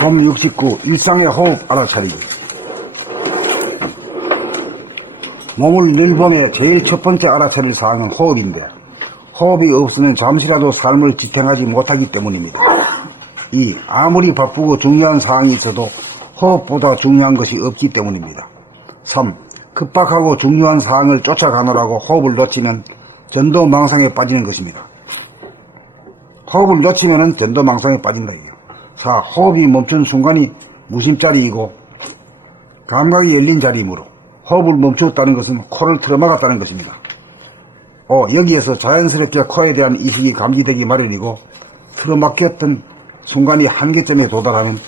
홈 69 일상의 호흡 알아차리기. 몸을 늘 보며 제일 첫 번째 알아차릴 사항은 호흡인데, 호흡이 없으면 잠시라도 삶을 지탱하지 못하기 때문입니다. 2. 아무리 바쁘고 중요한 사항이 있어도 호흡보다 중요한 것이 없기 때문입니다. 3. 급박하고 중요한 사항을 쫓아가느라고 호흡을 놓치면 전도망상에 빠지는 것입니다. 호흡을 놓치면 전도망상에 빠진다. 4. 호흡이 멈춘 순간이 무심자리이고 감각이 열린 자리이므로 호흡을 멈추었다는 것은 코를 틀어막았다는 것입니다. 5. 여기에서 자연스럽게 코에 대한 이식이 감지되기 마련이고 틀어막혔던 순간이 한계점에 도달하면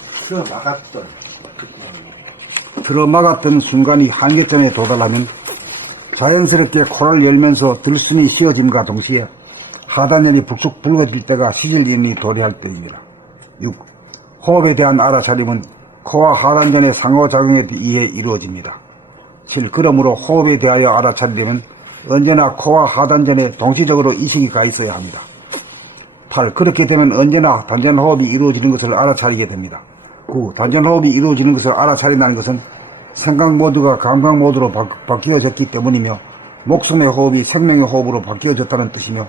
틀어막았던 순간이 한계점에 도달하면 자연스럽게 코를 열면서 들숨이 쉬어짐과 동시에 하단연이 북쑥 붉어질 때가 시질연이 도래할 때입니다. 6. 호흡에 대한 알아차림은 코와 하단전의 상호작용에 의해 이루어집니다. 7. 그러므로 호흡에 대하여 알아차리려면 언제나 코와 하단전에 동시적으로 이식이 가 있어야 합니다. 8. 그렇게 되면 언제나 단전호흡이 이루어지는 것을 알아차리게 됩니다. 9. 단전호흡이 이루어지는 것을 알아차린다는 것은 생각 모드가 감각 모드로 바뀌어졌기 때문이며 목숨의 호흡이 생명의 호흡으로 바뀌어졌다는 뜻이며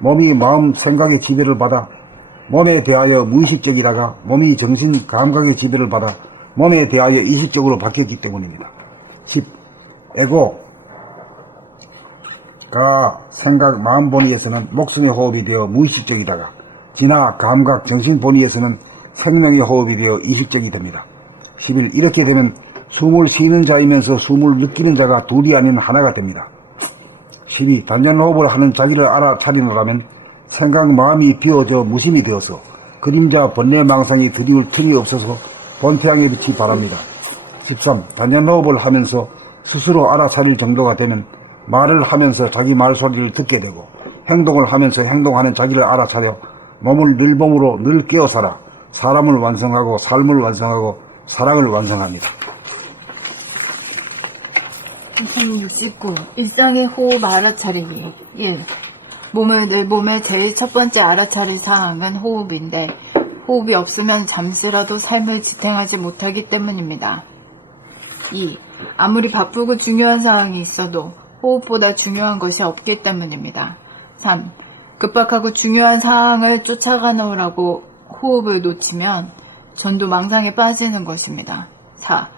몸이 마음, 생각의 지배를 받아 몸에 대하여 무의식적이다가 몸이 정신, 감각의 지배를 받아 몸에 대하여 의식적으로 바뀌었기 때문입니다. 10. 에고가 생각, 마음 본위에서는 목숨의 호흡이 되어 무의식적이다가 진화, 감각, 정신 본위에서는 생명의 호흡이 되어 의식적이 됩니다. 11. 이렇게 되면 숨을 쉬는 자이면서 숨을 느끼는 자가 둘이 아닌 하나가 됩니다. 12. 단전호흡을 하는 자기를 알아차리노라면 생각, 마음이 비워져 무심이 되어서 그림자, 번뇌망상이 드리울 틈이 없어서 본태양의 빛이 바랍니다. 13. 단전호흡을 하면서 스스로 알아차릴 정도가 되면 말을 하면서 자기 말소리를 듣게 되고 행동을 하면서 행동하는 자기를 알아차려 몸을 늘 몸으로 늘 깨어살아 사람을 완성하고 삶을 완성하고 사랑을 완성합니다. 69. 일상의 호흡 알아차리기. 1. 몸을 늘 몸의 제일 첫 번째 알아차릴 사항은 호흡인데 호흡이 없으면 잠시라도 삶을 지탱하지 못하기 때문입니다. 2. 아무리 바쁘고 중요한 상황이 있어도 호흡보다 중요한 것이 없기 때문입니다. 3. 급박하고 중요한 상황을 쫓아가느라고 호흡을 놓치면 전도망상에 빠지는 것입니다. 4.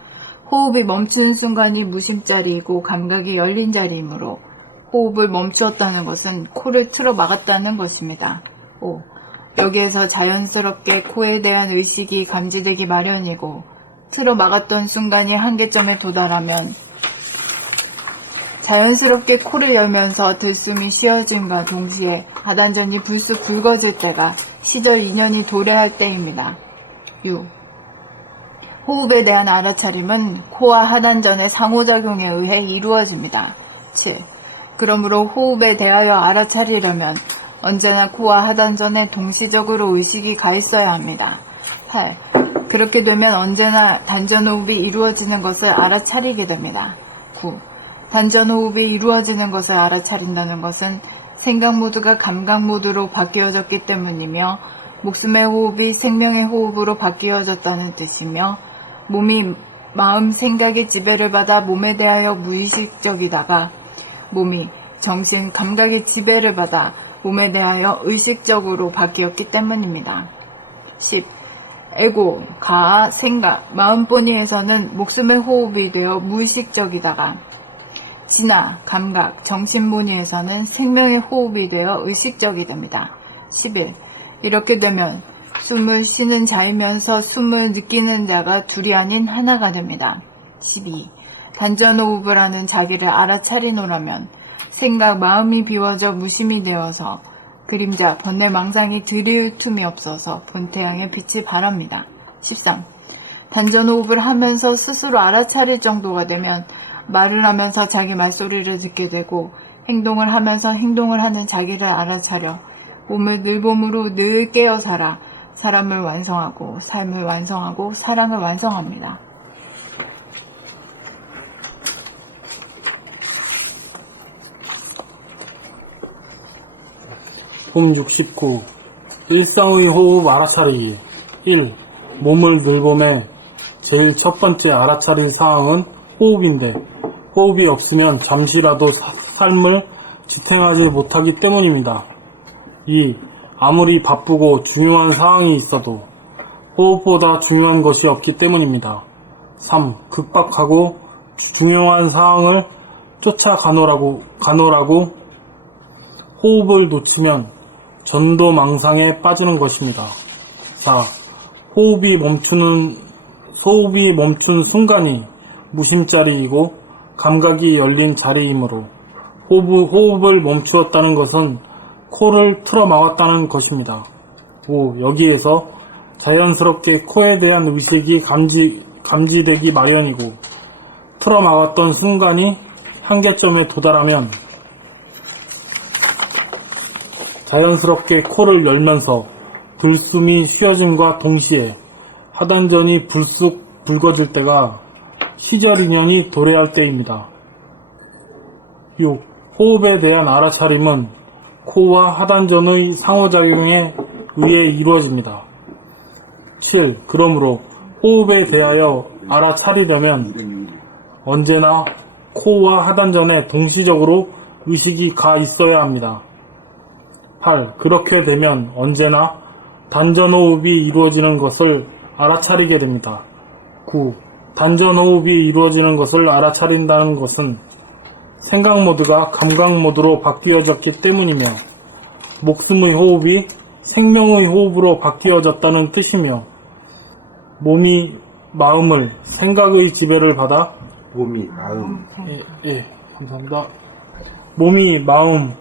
호흡이 멈추는 순간이 무심자리이고 감각이 열린 자리이므로 호흡을 멈추었다는 것은 코를 틀어 막았다는 것입니다. 5. 여기에서 자연스럽게 코에 대한 의식이 감지되기 마련이고 틀어 막았던 순간이 한계점에 도달하면 자연스럽게 코를 열면서 들숨이 쉬어짐과 동시에 하단전이 불쑥 굵어질 때가 시절 인연이 도래할 때입니다. 6. 호흡에 대한 알아차림은 코와 하단전의 상호작용에 의해 이루어집니다. 7. 그러므로 호흡에 대하여 알아차리려면 언제나 코와 하단전에 동시적으로 의식이 가 있어야 합니다. 8. 그렇게 되면 언제나 단전호흡이 이루어지는 것을 알아차리게 됩니다. 9. 단전호흡이 이루어지는 것을 알아차린다는 것은 생각 모드가 감각 모드로 바뀌어졌기 때문이며 목숨의 호흡이 생명의 호흡으로 바뀌어졌다는 뜻이며 몸이 마음, 생각의 지배를 받아 몸에 대하여 무의식적이다가 몸이 정신, 감각의 지배를 받아 몸에 대하여 의식적으로 바뀌었기 때문입니다. 10. 에고, 가, 생각, 마음본위에서는 목숨의 호흡이 되어 무의식적이다가 진화, 감각, 정신본위에서는 생명의 호흡이 되어 의식적이 됩니다. 11. 이렇게 되면 숨을 쉬는 자이면서 숨을 느끼는 자가 둘이 아닌 하나가 됩니다. 12. 단전호흡을 하는 자기를 알아차리노라면 생각, 마음이 비워져 무심이 되어서 그림자, 번뇌망상이 드리울 틈이 없어서 본태양의 빛이 바랍니다. 13. 단전호흡을 하면서 스스로 알아차릴 정도가 되면 말을 하면서 자기 말소리를 듣게 되고 행동을 하면서 행동을 하는 자기를 알아차려 몸을 늘 몸으로 늘 깨어 살아 사람을 완성하고 삶을 완성하고 사랑을 완성합니다. 홈 69. 일상의 호흡 알아차리기. 1. 몸을 늘봄에 제일 첫 번째 알아차릴 사항은 호흡인데 호흡이 없으면 잠시라도 삶을 지탱하지 못하기 때문입니다. 2. 아무리 바쁘고 중요한 사항이 있어도 호흡보다 중요한 것이 없기 때문입니다. 3. 급박하고 중요한 사항을 쫓아가노라고 호흡을 놓치면 전도망상에 빠지는 것입니다. 4. 호흡이 멈춘 순간이 무심자리이고 감각이 열린 자리이므로 호흡을 멈추었다는 것은 코를 틀어막았다는 것입니다. 5. 여기에서 자연스럽게 코에 대한 의식이 감지되기 마련이고 틀어막았던 순간이 한계점에 도달하면 자연스럽게 코를 열면서 들숨이 쉬어짐과 동시에 하단전이 불쑥 붉어질 때가 시절인연이 도래할 때입니다. 6. 호흡에 대한 알아차림은 코와 하단전의 상호작용에 의해 이루어집니다. 7. 그러므로 호흡에 대하여 알아차리려면 언제나 코와 하단전에 동시적으로 의식이 가 있어야 합니다. 8. 그렇게 되면 언제나 단전호흡이 이루어지는 것을 알아차리게 됩니다. 9. 단전호흡이 이루어지는 것을 알아차린다는 것은 생각 모드가 감각 모드로 바뀌어졌기 때문이며 목숨의 호흡이 생명의 호흡으로 바뀌어졌다는 뜻이며 몸이 마음을 생각의 지배를 받아 감사합니다. 몸이 마음,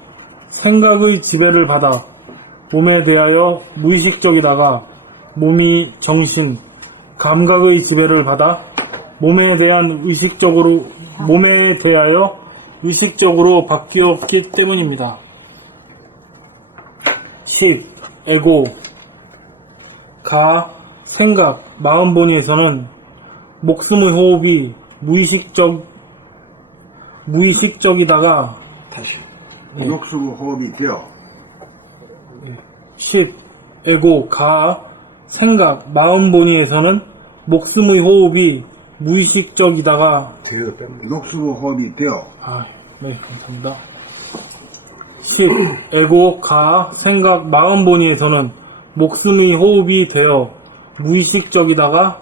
생각의 지배를 받아 몸에 대하여 무의식적이다가 몸이 정신, 감각의 지배를 받아 몸에 대하여 의식적으로 바뀌었기 때문입니다. 10. 에고, 가, 생각, 마음 본위에서는 목숨의 호흡이 무의식적이다가 녹수부 호흡이 되어 10. 에고, 가, 생각, 마음 본위에서는 목숨의 호흡이 무의식적이다가 녹수부 호흡이 되어 네, 감사합니다. 10. 에고, 가, 생각, 마음 본위에서는 목숨의 호흡이 되어 무의식적이다가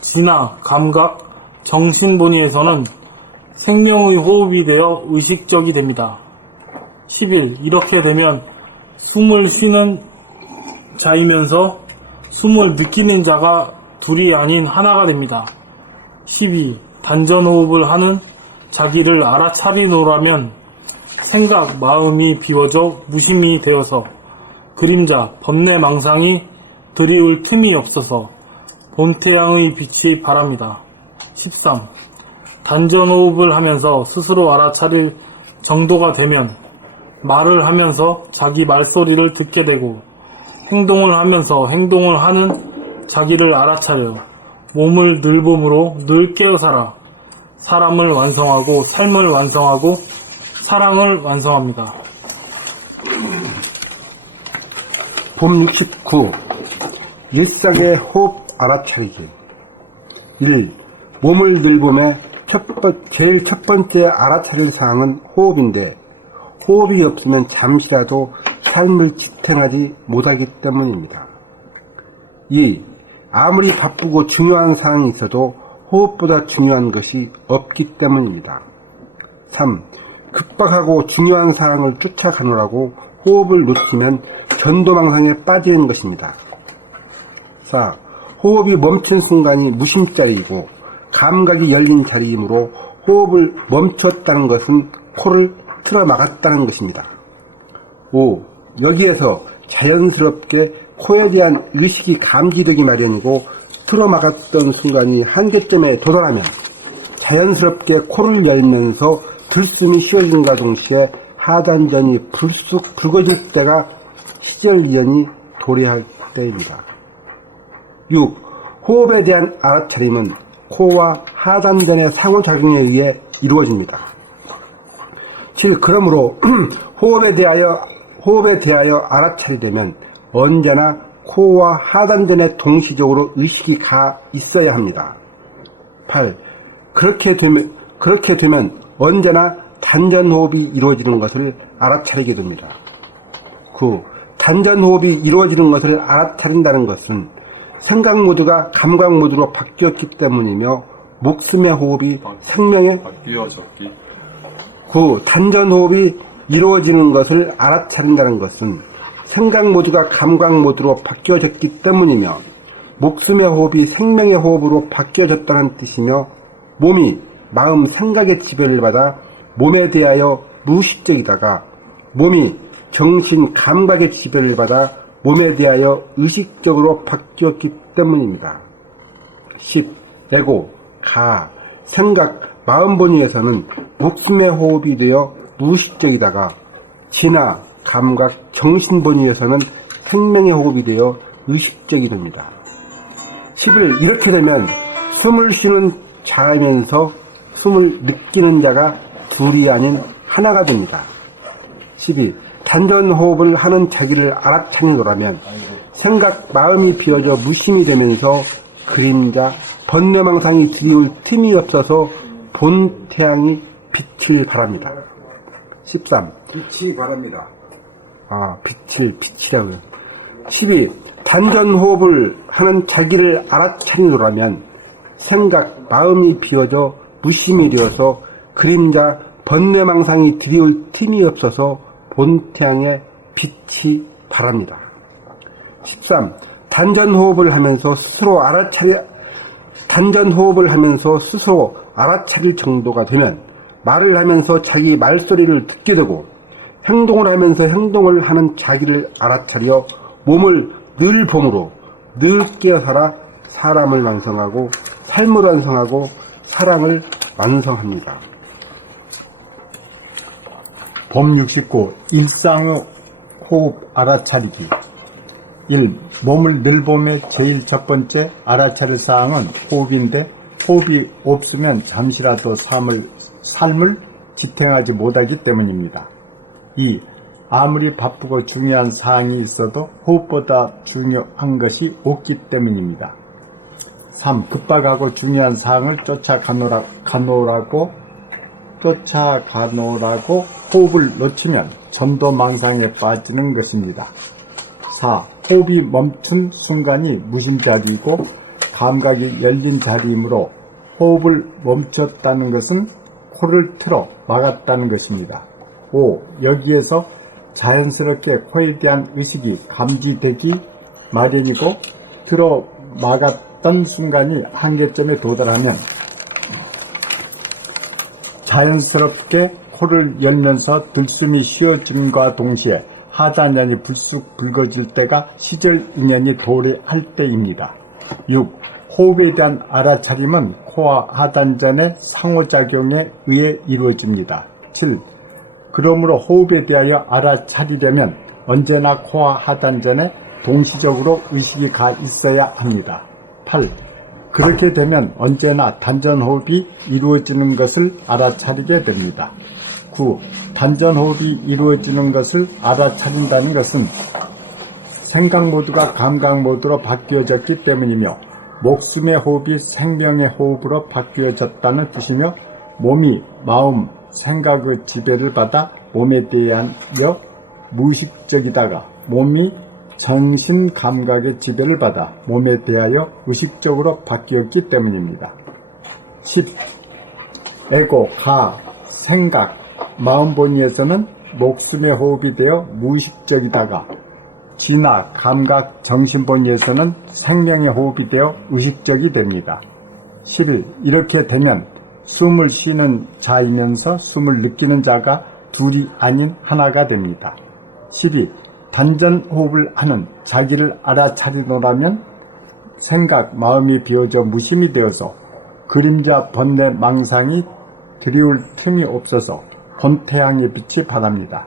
진화, 감각, 정신 본위에서는 생명의 호흡이 되어 의식적이 됩니다. 11. 이렇게 되면 숨을 쉬는 자이면서 숨을 느끼는 자가 둘이 아닌 하나가 됩니다. 12. 단전호흡을 하는 자기를 알아차리노라면 생각, 마음이 비워져 무심이 되어서 그림자, 법내망상이 드리울 틈이 없어서 본태양의 빛이 바랍니다. 13. 단전호흡을 하면서 스스로 알아차릴 정도가 되면 말을 하면서 자기 말소리를 듣게 되고 행동을 하면서 행동을 하는 자기를 알아차려 몸을 늘봄으로 늘 깨어살아 사람을 완성하고 삶을 완성하고 사랑을 완성합니다. 봄 69. 일상의 호흡 알아차리기. 1. 몸을 늘봄에 제일 첫 번째 알아차릴 사항은 호흡인데 호흡이 없으면 잠시라도 삶을 지탱하지 못하기 때문입니다. 2. 아무리 바쁘고 중요한 사항이 있어도 호흡보다 중요한 것이 없기 때문입니다. 3. 급박하고 중요한 사항을 쫓아가느라고 호흡을 놓치면 전도망상에 빠지는 것입니다. 4. 호흡이 멈춘 순간이 무심자리이고 감각이 열린 자리이므로 호흡을 멈췄다는 것은 코를 틀어막았다는 것입니다. 5. 여기에서 자연스럽게 코에 대한 의식이 감지되기 마련이고 틀어막았던 순간이 한계점에 도달하면 자연스럽게 코를 열면서 들숨이 쉬어짐과 동시에 하단전이 불쑥 붉어질 때가 시절이연이 도래할 때입니다. 6. 호흡에 대한 알아차림은 코와 하단전의 상호작용에 의해 이루어집니다. 7. 그러므로 호흡에 대하여 알아차리려면 언제나 코와 하단전에 동시적으로 의식이 가 있어야 합니다. 8. 그렇게 되면 언제나 단전호흡이 이루어지는 것을 알아차리게 됩니다. 9. 단전호흡이 이루어지는 것을 알아차린다는 것은 생각 모드가 감각 모드로 바뀌었기 때문이며 목숨의 호흡이 생명의 바뀌어졌기. 9. 단전호흡이 이루어지는 것을 알아차린다는 것은 생각 모드가 감각 모드로 바뀌어졌기 때문이며 목숨의 호흡이 생명의 호흡으로 바뀌어졌다는 뜻이며 몸이 마음, 생각의 지배를 받아 몸에 대하여 무의식적이다가 몸이 정신, 감각의 지배를 받아 몸에 대하여 의식적으로 바뀌었기 때문입니다. 10. 에고, 가, 생각, 마음 본위에서는 목숨의 호흡이 되어 무의식적이다가 진화, 감각, 정신 본위에서는 생명의 호흡이 되어 의식적이 됩니다. 11. 이렇게 되면 숨을 쉬는 자이면서 숨을 느끼는 자가 둘이 아닌 하나가 됩니다. 12. 단전호흡을 하는 자기를 알아차리노라면 생각, 마음이 비어져 무심이 되면서 그림자, 번뇌망상이 드리울 틈이 없어서 본 태양이 빛을 바랍니다. 13. 빛이 바랍니다. 빛이라고요. 12. 단전호흡을 하는 자기를 알아차리노라면 생각, 마음이 비어져 무심이 되어서 그림자, 번뇌망상이 드리울 틈이 없어서 본태양의 빛이 바랍니다. 13. 단전호흡을 하면서 스스로 알아차릴 정도가 되면 말을 하면서 자기 말소리를 듣게 되고 행동을 하면서 행동을 하는 자기를 알아차려 몸을 늘 봄으로 늘 깨어 살아 사람을 완성하고 삶을 완성하고 사랑을 완성합니다. 봄 69. 일상의 호흡 알아차리기. 1. 몸을 늘 봄의 제일 첫 번째 알아차릴 사항은 호흡인데 호흡이 없으면 잠시라도 삶을 지탱하지 못하기 때문입니다. 2. 아무리 바쁘고 중요한 사항이 있어도 호흡보다 중요한 것이 없기 때문입니다. 3. 급박하고 중요한 사항을 쫓아가노라고 호흡을 놓치면 전도망상에 빠지는 것입니다. 4. 호흡이 멈춘 순간이 무심자리이고 감각이 열린 자리이므로 호흡을 멈췄다는 것은 코를 틀어 막았다는 것입니다. 5. 여기에서 자연스럽게 코에 대한 의식이 감지되기 마련이고 틀어 막았던 순간이 한계점에 도달하면 자연스럽게 코를 열면서 들숨이 쉬어짐과 동시에 하단연이 불쑥 붉어질 때가 시절인연이 도래할 때입니다. 6. 호흡에 대한 알아차림은 코와 하단전의 상호작용에 의해 이루어집니다. 7. 그러므로 호흡에 대하여 알아차리려면 언제나 코와 하단전에 동시적으로 의식이 가 있어야 합니다. 8. 그렇게 되면 언제나 단전호흡이 이루어지는 것을 알아차리게 됩니다. 9. 단전호흡이 이루어지는 것을 알아차린다는 것은 생각 모드가 감각 모드로 바뀌어졌기 때문이며 목숨의 호흡이 생명의 호흡으로 바뀌어졌다는 뜻이며 몸이 마음, 생각의 지배를 받아 몸에 대하여 무의식적이다가 몸이 정신 감각의 지배를 받아 몸에 대하여 의식적으로 바뀌었기 때문입니다. 10. 에고, 가, 생각, 마음 본위에서는 목숨의 호흡이 되어 무의식적이다가 진화, 감각, 정신 본위에서는 생명의 호흡이 되어 의식적이 됩니다. 11. 이렇게 되면 숨을 쉬는 자이면서 숨을 느끼는 자가 둘이 아닌 하나가 됩니다. 12. 단전호흡을 하는 자기를 알아차리노라면 생각, 마음이 비어져 무심이 되어서 그림자, 번뇌, 망상이 드리울 틈이 없어서 본태양의 빛이 바랍니다.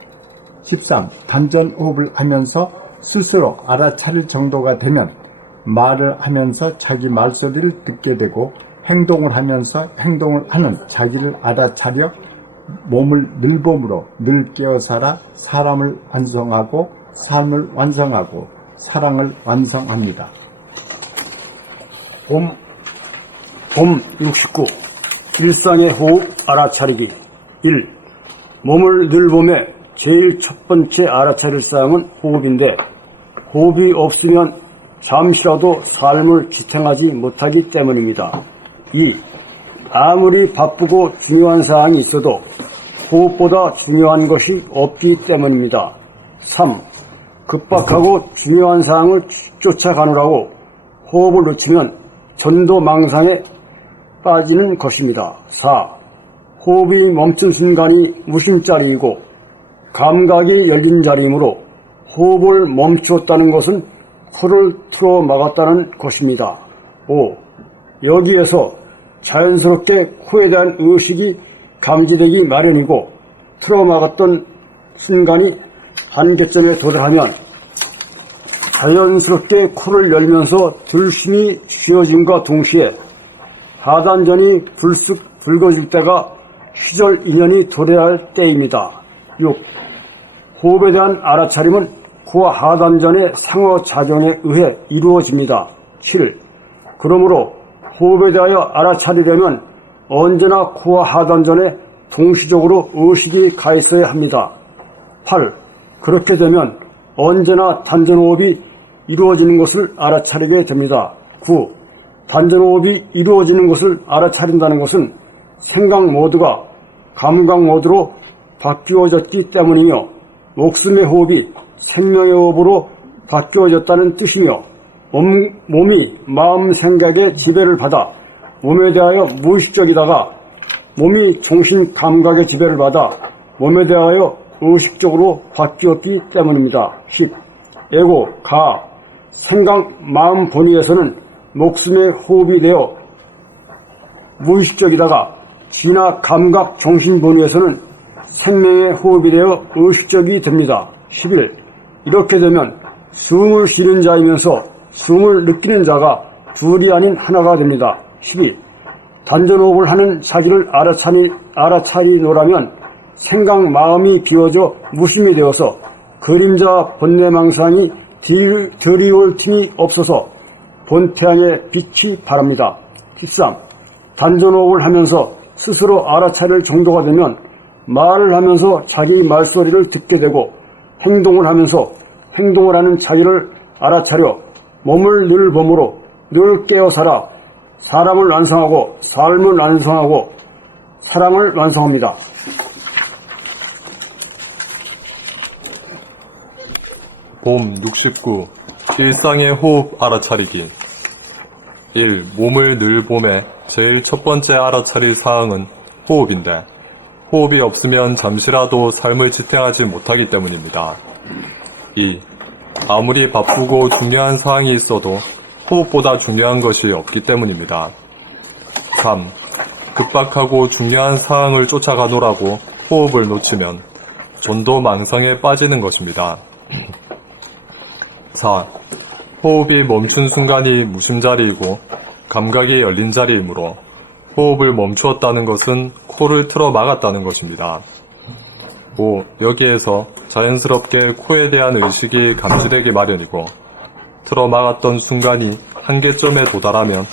13. 단전호흡을 하면서 스스로 알아차릴 정도가 되면 말을 하면서 자기 말소리를 듣게 되고 행동을 하면서 행동을 하는 자기를 알아차려 몸을 늘 봄으로 늘 깨어 살아 사람을 완성하고 삶을 완성하고 사랑을 완성합니다. 봄 69. 일상의 호흡 알아차리기. 1. 몸을 늘 봄에 제일 첫 번째 알아차릴 사항은 호흡인데, 호흡이 없으면 잠시라도 삶을 지탱하지 못하기 때문입니다. 2. 아무리 바쁘고 중요한 사항이 있어도 호흡보다 중요한 것이 없기 때문입니다. 3. 급박하고 중요한 사항을 쫓아가느라고 호흡을 놓치면 전도망상에 빠지는 것입니다. 4. 호흡이 멈춘 순간이 무심자리이고 감각이 열린 자리이므로 호흡을 멈추었다는 것은 코를 틀어 막았다는 것입니다. 5. 여기에서 자연스럽게 코에 대한 의식이 감지되기 마련이고 틀어 막았던 순간이 한계점에 도달하면 자연스럽게 코를 열면서 들숨이 쉬어짐과 동시에 하단전이 불쑥 붉어질 때가 시절 인연이 도래할 때입니다. 6. 호흡에 대한 알아차림은 코와 하단전의 상호작용에 의해 이루어집니다. 7. 그러므로 호흡에 대하여 알아차리려면 언제나 코와 하단전에 동시적으로 의식이 가 있어야 합니다. 8. 그렇게 되면 언제나 단전호흡이 이루어지는 것을 알아차리게 됩니다. 9. 단전호흡이 이루어지는 것을 알아차린다는 것은 생각 모드가 감각 모드로 바뀌어졌기 때문이며 목숨의 호흡이 생명의 호흡으로 바뀌어졌다는 뜻이며 몸이 마음 생각의 지배를 받아 몸에 대하여 무의식적이다가 몸이 정신 감각의 지배를 받아 몸에 대하여 의식적으로 바뀌었기 때문입니다. 10. 에고, 가, 생각, 마음 본위에서는 목숨의 호흡이 되어 무의식적이다가 지나 감각, 정신 본위에서는 생명의 호흡이 되어 의식적이 됩니다. 11. 이렇게 되면 숨을 쉬는 자이면서 숨을 느끼는 자가 둘이 아닌 하나가 됩니다. 12. 단전호흡을 하는 자기를 알아차리노라면 생각 마음이 비워져 무심이 되어서 그림자 번뇌망상이 들이올 틈이 없어서 본태양의 빛이 바랍니다. 13. 단전호흡을 하면서 스스로 알아차릴 정도가 되면 말을 하면서 자기 말소리를 듣게 되고 행동을 하면서 행동을 하는 자기를 알아차려 몸을 늘 봄으로 늘 깨어 살아 사람을 완성하고 삶을 완성하고 사랑을 완성합니다. 봄 69. 일상의 호흡 알아차리기. 1. 몸을 늘 봄에 제일 첫 번째 알아차릴 사항은 호흡인데 호흡이 없으면 잠시라도 삶을 지탱하지 못하기 때문입니다. 2. 아무리 바쁘고 중요한 사항이 있어도 호흡보다 중요한 것이 없기 때문입니다. 3. 급박하고 중요한 사항을 쫓아가노라고 호흡을 놓치면 전도망상에 빠지는 것입니다. 4. 호흡이 멈춘 순간이 무심자리이고 감각이 열린 자리이므로 호흡을 멈추었다는 것은 코를 틀어 막았다는 것입니다. 5. 여기에서 자연스럽게 코에 대한 의식이 감지되기 마련이고 틀어 막았던 순간이 한계점에 도달하면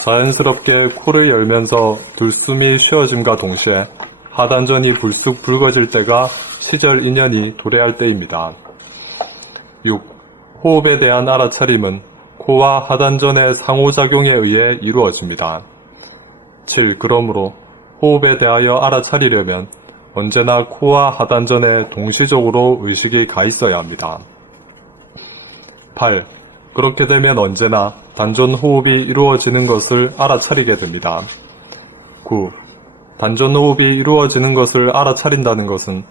자연스럽게 코를 열면서 들숨이 쉬어짐과 동시에 하단전이 불쑥 붉어질 때가 시절 인연이 도래할 때입니다. 6. 호흡에 대한 알아차림은 코와 하단전의 상호작용에 의해 이루어집니다. 7. 그러므로 호흡에 대하여 알아차리려면 언제나 코와 하단전에 동시적으로 의식이 가 있어야 합니다. 8. 그렇게 되면 언제나 단전 호흡이 이루어지는 것을 알아차리게 됩니다. 9. 단전 호흡이 이루어지는 것을 알아차린다는 것은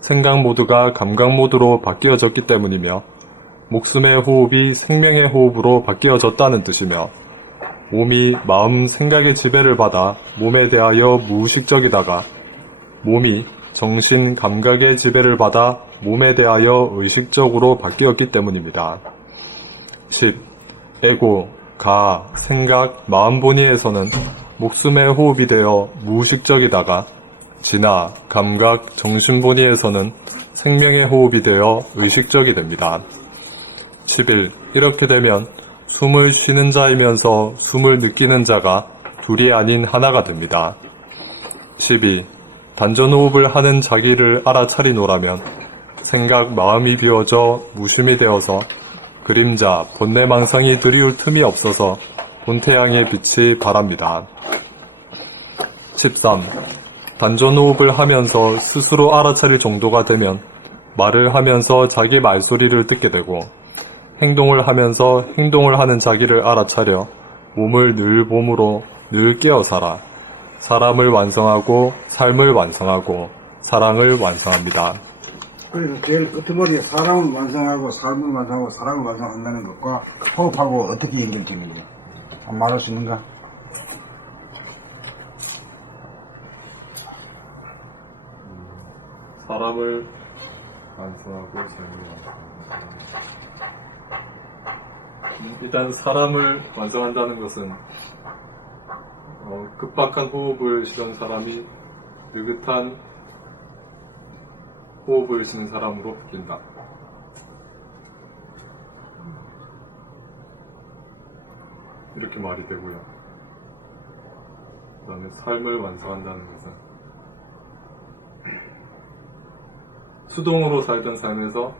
생각 모드가 감각 모드로 바뀌어졌기 때문이며 목숨의 호흡이 생명의 호흡으로 바뀌어졌다는 뜻이며 몸이 마음 생각의 지배를 받아 몸에 대하여 무의식적이다가 몸이 정신 감각의 지배를 받아 몸에 대하여 의식적으로 바뀌었기 때문입니다. 10. 에고, 가, 생각, 마음 본위에서는 목숨의 호흡이 되어 무의식적이다가 진화, 감각, 정신 본위에서는 생명의 호흡이 되어 의식적이 됩니다. 11. 이렇게 되면 숨을 쉬는 자이면서 숨을 느끼는 자가 둘이 아닌 하나가 됩니다. 12. 단전호흡을 하는 자기를 알아차리노라면 생각, 마음이 비워져 무심이 되어서 그림자, 본내망상이 들이울 틈이 없어서 본태양의 빛이 바랍니다. 13. 단전호흡을 하면서 스스로 알아차릴 정도가 되면 말을 하면서 자기 말소리를 듣게 되고 행동을 하면서 행동을 하는 자기를 알아차려 몸을 늘 봄으로 늘 깨어 살아 사람을 완성하고 삶을 완성하고 사랑을 완성합니다. 그래서 제일 끝머리에 사람을 완성하고 삶을 완성하고 사랑을 완성한다는 것과 호흡하고 어떻게 연결되는지 말할 수 있는가? 사람을 완성하고 삶을 완성합니다. 일단 사람을 완성한다는 것은 급박한 호흡을 쉬던 사람이 느긋한 호흡을 쉬는 사람으로 바뀐다. 이렇게 말이 되고요. 그 다음에 삶을 완성한다는 것은 수동으로 살던 삶에서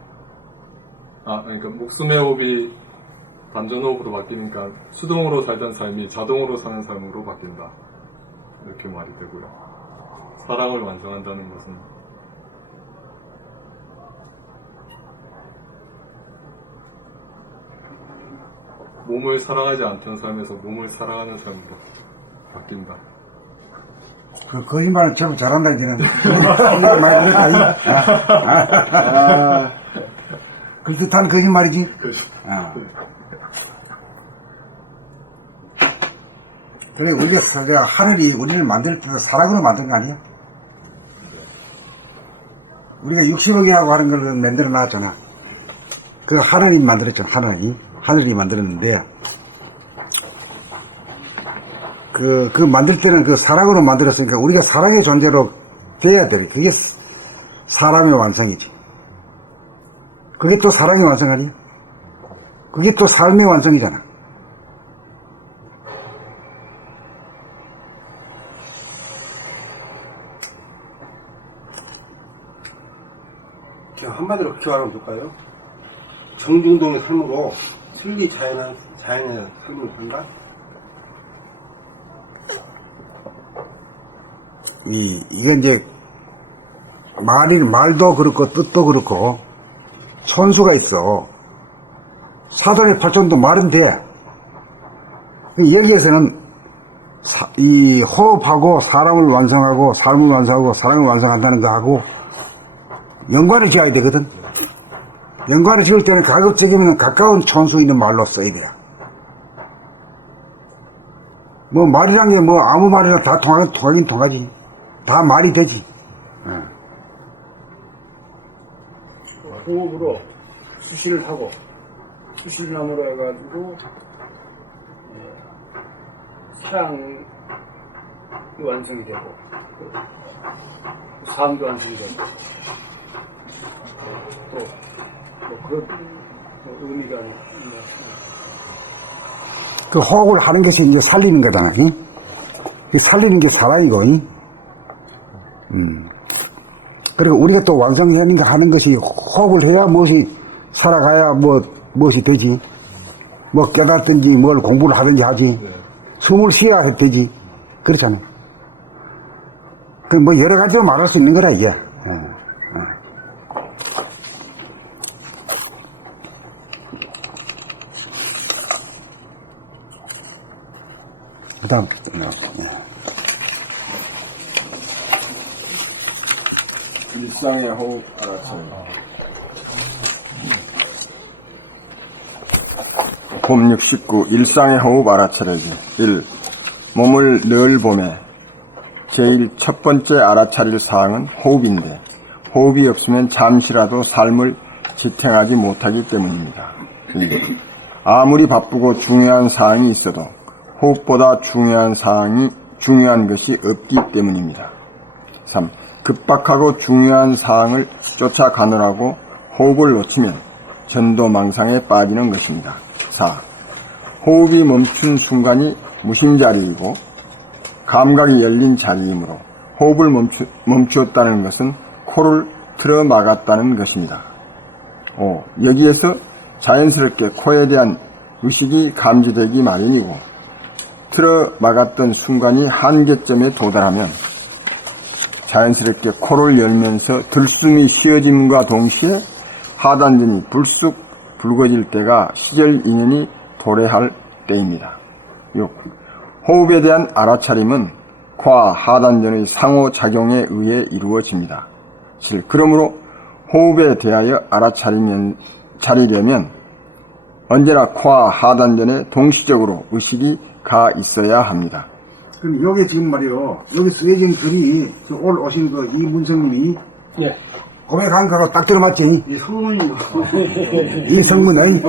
그러니까 목숨의 호흡이 단전호흡으로 바뀌니까 수동으로 살던 삶이 자동으로 사는 삶으로 바뀐다. 이렇게 말이 되고요. 사랑을 완성한다는 것은 몸을 사랑하지 않던 삶에서 몸을 사랑하는 삶으로 바뀐다. 그 거짓말은 제법 잘한다 이제는. 많이 들었다. 그 뜻한 거짓말이지. 그래 우리가 하늘이 우리를 만들 때 사랑으로 만든 거 아니야? 우리가 60억이라고 하는 걸 만들어 놨잖아. 그 하나님 만들었잖아. 하늘이 만들었는데 그 만들 때는 그 사랑으로 만들었으니까 우리가 사랑의 존재로 돼야 돼. 그게 사람의 완성이지. 그게 또 사랑의 완성 아니야? 그게 또 삶의 완성이잖아. 한마디로 그렇게 말하면 될까요? 정중동의 삶으로 순리 자연의 삶을 산다? 이게 이제 말도 그렇고 뜻도 그렇고 천수가 있어. 사돈의 발전도 말은 돼. 여기에서는 이 호흡하고 사람을 완성하고 삶을 완성하고 사랑을 완성한다는 거하고 연관을 지어야 되거든. 연관을 지을 때는 가급적이면 가까운 천수 있는 말로 써야 돼. 뭐 말이란 게 뭐 아무 말이나 다 통하긴 통하지. 다 말이 되지. 호흡으로 수신을 하고 수신함으로 해가지고 사랑이 완성이 되고 삶도 완성이 되고 또 그런 의미가 있는 그 호흡을 하는 것이 이제 살리는 거잖아. 그 살리는 게 사랑이고. 그리고 우리가 또 완성하는 것이 호흡을 해야 무엇이 살아가야 무엇이 되지. 뭐 깨닫든지 뭘 공부를 하든지 하지. 숨을 쉬어야 되지. 그렇잖아. 그 뭐 여러 가지로 말할 수 있는 거라 이게. 그다음 일상의 호흡 알아차리. 홈 69 일상의 호흡 알아차리기. 1. 몸을 늘 보매 제일 첫 번째 알아차릴 사항은 호흡인데 호흡이 없으면 잠시라도 삶을 지탱하지 못하기 때문입니다. 2. 아무리 바쁘고 중요한 사항이 있어도 호흡보다 중요한 것이 없기 때문입니다. 3. 급박하고 중요한 사항을 쫓아가느라고 호흡을 놓치면 전도망상에 빠지는 것입니다. 4. 호흡이 멈춘 순간이 무심자리이고 감각이 열린 자리이므로 호흡을 멈추었다는 것은 코를 틀어 막았다는 것입니다. 5. 여기에서 자연스럽게 코에 대한 의식이 감지되기 마련이고 틀어 막았던 순간이 한계점에 도달하면 자연스럽게 코를 열면서 들숨이 쉬어짐과 동시에 하단전이 불쑥 붉어질 때가 시절 인연이 도래할 때입니다. 6. 호흡에 대한 알아차림은 코와 하단전의 상호작용에 의해 이루어집니다. 7. 그러므로 호흡에 대하여 차리려면 언제나 코와 하단전에 동시적으로 의식이 가 있어야 합니다. 그럼 여기 지금 말이요. 여기 쓰여진 글이 올 오신 그 이문성님이 예. 고백한 거하고 딱 들어맞지? 이 성문이 이 성문의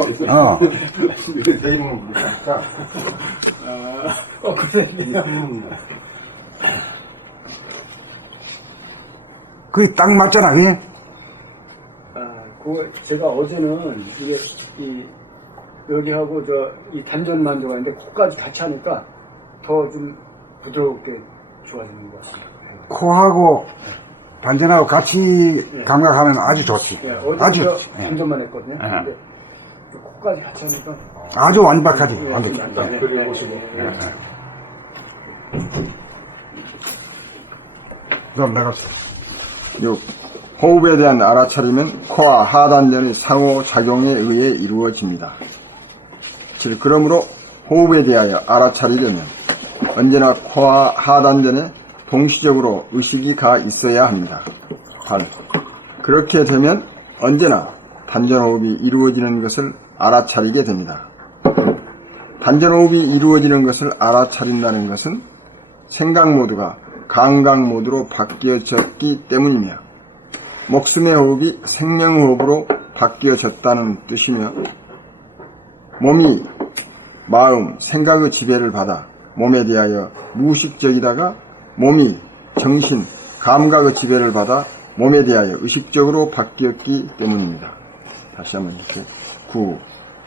그게 딱 맞잖아. 그게? 제가 어제는 이게 여기하고 이 단전만 들어가는데 코까지 같이 하니까 더 좀 부드럽게 좋아지는 것 같습니다. 코하고 단전하고 같이 감각하면 아주 좋지. 예, 어제 아주 좋지. 예. 단전만 했거든요. 근데 코까지 같이 하니까 아주 완벽하지. 완벽히. 그럼 나갑시다. 6. 호흡에 대한 알아차림은 코와 하단전의 상호작용에 의해 이루어집니다. 7. 그러므로 호흡에 대하여 알아차리려면 언제나 코와 하단전에 동시적으로 의식이 가 있어야 합니다. 8. 그렇게 되면 언제나 단전호흡이 이루어지는 것을 알아차리게 됩니다. 단전호흡이 이루어지는 것을 알아차린다는 것은 생각 모드가 감각 모드로 바뀌어졌기 때문이며 목숨의 호흡이 생명호흡으로 바뀌어졌다는 뜻이며 몸이 마음, 생각의 지배를 받아 몸에 대하여 무의식적이다가 몸이 정신, 감각의 지배를 받아 몸에 대하여 의식적으로 바뀌었기 때문입니다. 다시 한번 이렇게. 9.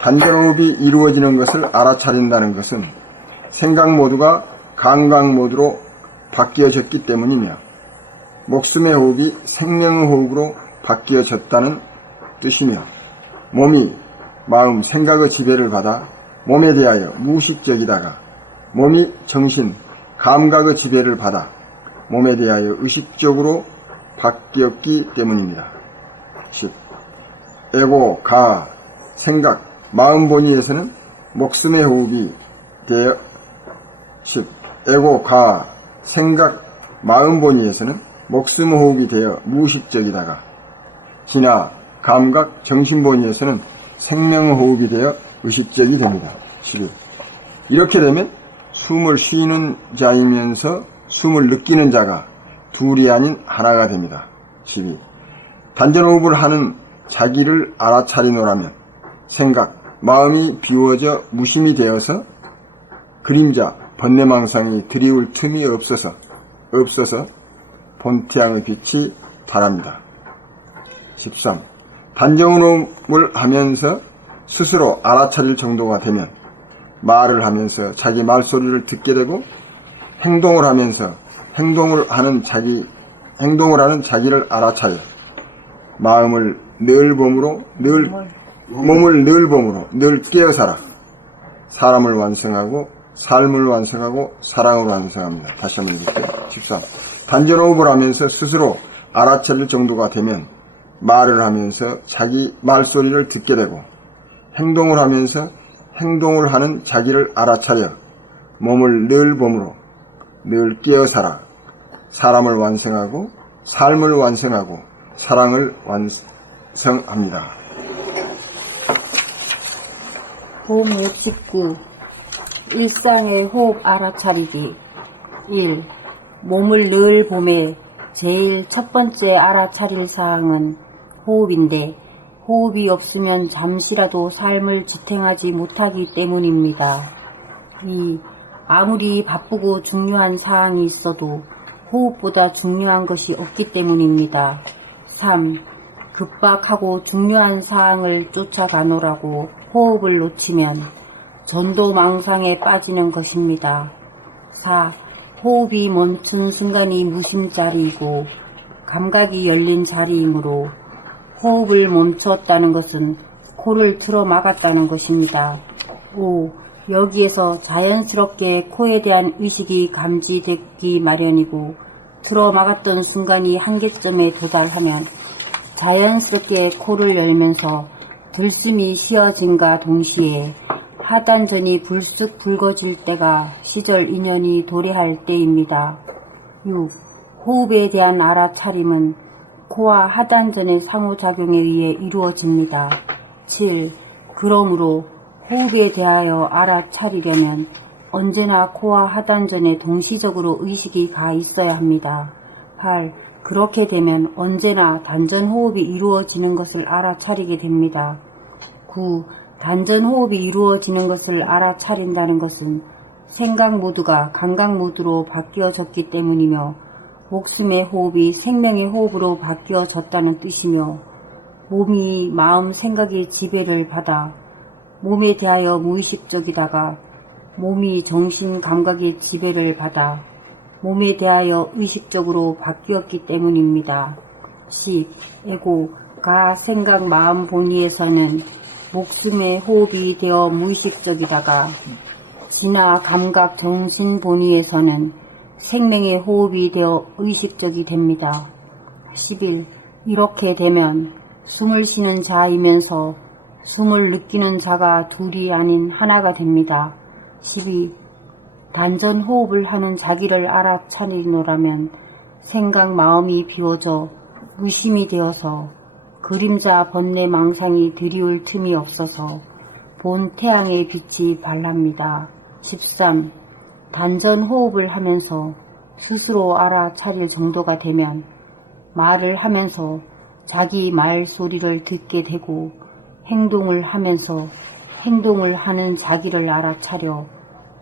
단전호흡이 이루어지는 것을 알아차린다는 것은 생각 모드가 감각 모드로 바뀌어졌기 때문이며 목숨의 호흡이 생명의 호흡으로 바뀌어졌다는 뜻이며 몸이 마음, 생각의 지배를 받아 몸에 대하여 무의식적이다가 몸이 정신, 감각의 지배를 받아 몸에 대하여 의식적으로 바뀌었기 때문입니다. 10. 에고, 가, 생각, 마음 본위에서는 목숨의 호흡이 되어 10. 에고, 가, 생각, 마음 본위에서는 목숨 호흡이 되어 무의식적이다가 진화, 감각, 정신 본위에서는 생명 호흡이 되어 의식적이 됩니다. 11. 이렇게 되면 숨을 쉬는 자이면서 숨을 느끼는 자가 둘이 아닌 하나가 됩니다. 12. 단전호흡을 하는 자기를 알아차리노라면 생각, 마음이 비워져 무심이 되어서 그림자, 번뇌망상이 드리울 틈이 없어서 본태양의 빛이 바랍니다. 13. 단전호흡을 하면서 스스로 알아차릴 정도가 되면 말을 하면서 자기 말소리를 듣게 되고 행동을 하면서 행동을 하는 자기를 알아차려 마음을 늘 봄으로 몸을 늘 봄으로 늘 깨어살아 사람을 완성하고 삶을 완성하고 사랑을 완성합니다. 다시 한번 읽을게요. 13. 단전호흡을 하면서 스스로 알아차릴 정도가 되면 말을 하면서 자기 말소리를 듣게 되고 행동을 하면서 행동을 하는 자기를 알아차려 몸을 늘 봄으로 늘 깨어살아 사람을 완성하고 삶을 완성하고 사랑을 완성합니다. 봄 69. 일상의 호흡 알아차리기. 1. 몸을 늘 봄에 제일 첫 번째 알아차릴 사항은 호흡인데 호흡이 없으면 잠시라도 삶을 지탱하지 못하기 때문입니다. 2. 아무리 바쁘고 중요한 사항이 있어도 호흡보다 중요한 것이 없기 때문입니다. 3. 급박하고 중요한 사항을 쫓아가노라고 호흡을 놓치면 전도망상에 빠지는 것입니다. 4. 호흡이 멈춘 순간이 무심자리이고 감각이 열린 자리이므로 호흡을 멈췄다는 것은 코를 틀어 막았다는 것입니다. 5. 여기에서 자연스럽게 코에 대한 의식이 감지되기 마련이고 틀어 막았던 순간이 한계점에 도달하면 자연스럽게 코를 열면서 들숨이 쉬어짐과 동시에 하단전이 불쑥 붉어질 때가 시절 인연이 도래할 때입니다. 6. 호흡에 대한 알아차림은 코와 하단전의 상호작용에 의해 이루어집니다. 7. 그러므로 호흡에 대하여 알아차리려면 언제나 코와 하단전에 동시적으로 의식이 가 있어야 합니다. 8. 그렇게 되면 언제나 단전 호흡이 이루어지는 것을 알아차리게 됩니다. 9. 단전 호흡이 이루어지는 것을 알아차린다는 것은 생각 모드가 감각 모드로 바뀌어졌기 때문이며 목숨의 호흡이 생명의 호흡으로 바뀌어졌다는 뜻이며 몸이 마음 생각의 지배를 받아 몸에 대하여 무의식적이다가 몸이 정신 감각의 지배를 받아 몸에 대하여 의식적으로 바뀌었기 때문입니다. 10. 에고, 가, 생각, 마음 본위에서는 목숨의 호흡이 되어 무의식적이다가 진화, 감각, 정신 본위에서는 생명의 호흡이 되어 의식적이 됩니다. 11. 이렇게 되면 숨을 쉬는 자이면서 숨을 느끼는 자가 둘이 아닌 하나가 됩니다. 12. 단전 호흡을 하는 자기를 알아차리노라면 생각 마음이 비워져 무심이 되어서 그림자 번뇌 망상이 들이올 틈이 없어서 본 태양의 빛이 발랍니다. 13. 단전 호흡을 하면서 스스로 알아차릴 정도가 되면 말을 하면서 자기 말소리를 듣게 되고 행동을 하면서 행동을 하는 자기를 알아차려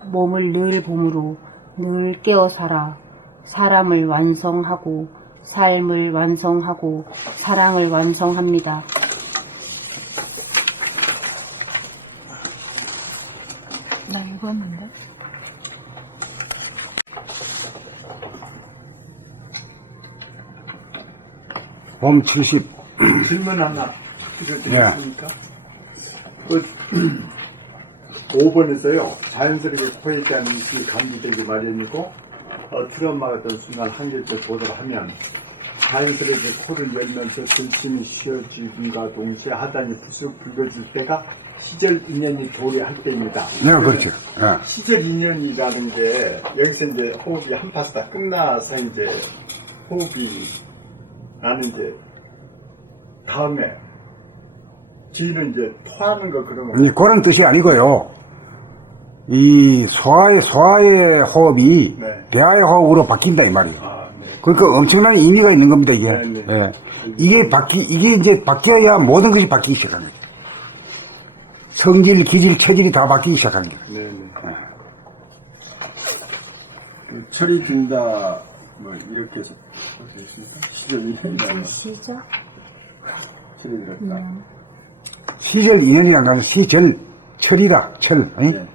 몸을 늘 봄으로 늘 깨어 살아 사람을 완성하고 삶을 완성하고 사랑을 완성합니다. 나 읽었는데? 봄 70. 질문 하나 드려도 네. 되겠습니까? 5번에서요, 자연스럽게 코에 대한 의식이 감지되기 마련이고, 트라우마 같은 순간 한계점 도달하면, 자연스럽게 코를 열면서 들숨이 쉬어짐과 동시에 하단이 부스럭 붉어질 때가 시절 인연이 도래할 때입니다. 네, 그렇죠. 네. 시절 인연이라는 게, 여기서 이제 호흡이 한 파스 다 끝나서 이제 호흡이 나는 이제 다음에 지인은 이제 토하는 거 그런 거. 그런 뜻이 아니고요. 이 소화의 호흡이 네. 대화의 호흡으로 바뀐다 이 말이에요. 아, 네. 그러니까 엄청난 의미가 있는 겁니다 이게. 네, 네. 예. 이게 이제 바뀌어야 모든 것이 바뀌기 시작합니다. 성질, 기질, 체질이 다 바뀌기 시작합니다. 네, 네. 그 철이 든다, 뭐, 이렇게 해서, 있습니까? 시절 인연이라는 시죠? 철이 들었다. 시절 인연이란 건 시절, 철이라, 철. 예.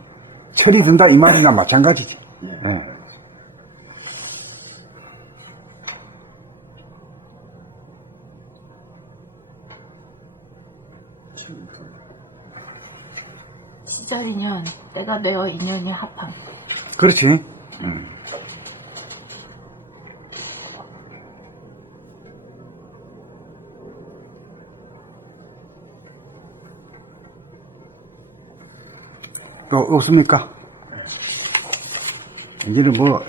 철이 든다 이 말이나 마찬가지지. 예. 예. 시절 인연, 때가 되어 인연이 합함. 그렇지. 또 없습니까? 이제는 뭐